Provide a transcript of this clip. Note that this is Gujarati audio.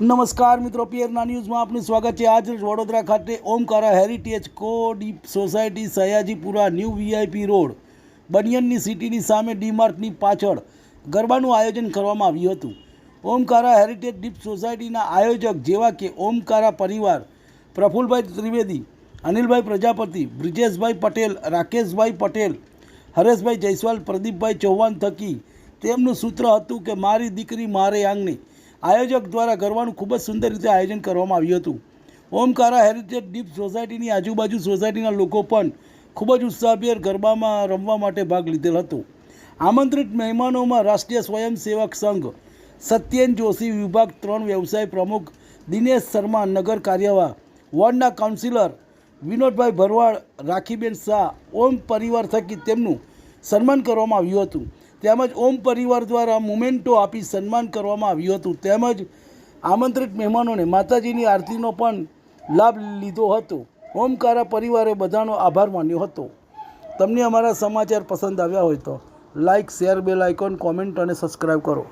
નમસ્કાર મિત્રો, પીએરના ન્યૂઝમાં આપનું સ્વાગત છે। આજ વડોદરા ખાતે Omkara heritage co op society Sayajipura new VIP road બનિયનની સિટીની સામે ડીમાર્ટની પાછળ ગરબાનું આયોજન કરવામાં આવ્યું હતું। ઓમકારા હેરિટેજ ડીપ સોસાયટીના આયોજક જેવા કે ઓમકારા પરિવાર, પ્રફુલભાઈ ત્રિવેદી, અનિલભાઈ પ્રજાપતિ, બ્રિજેશભાઈ પટેલ, રાકેશભાઈ પટેલ, હરેશભાઈ જયસ્વાલ, પ્રદીપભાઈ ચૌહાણ થકી તેમનું સૂત્ર હતું કે મારી દીકરી મારે આંગણે। આયોજક દ્વારા ગરબાનું ખૂબ જ સુંદર રીતે આયોજન કરવામાં આવ્યું હતું। ઓમકારા હેરિટેજ ડીપ સોસાયટીની આજુબાજુ સોસાયટીના લોકો પણ ખૂબ જ ઉત્સાહભેર ગરબામાં રમવા માટે ભાગ લીધેલ હતો। આમંત્રિત મહેમાનોમાં રાષ્ટ્રીય સ્વયંસેવક સંઘ સત્યેન જોશી, વિભાગ 3 વ્યવસાય પ્રમુખ દિનેશ શર્મા, નગર કાર્યવાહ, વોર્ડના કાઉન્સિલર વિનોદભાઈ ભરવાડ, રાખીબેન શાહ, ઓમ પરિવાર થકી તેમનું સન્માન કરવામાં આવ્યું હતું। તેમજ ઓમ પરિવાર દ્વારા મોમેન્ટો આપી સન્માન કરવામાં આવ્યું હતું। તેમજ આમંત્રિત મહેમાનોને માતાજીની આરતીનો પણ લાભ લીધો હતો। ઓમકારા પરિવારે બધાનો આભાર માન્યો હતો। તમને અમારા સમાચાર પસંદ આવ્યા હોય તો like, share, bell icon, comment અને સબસ્ક્રાઈબ કરો।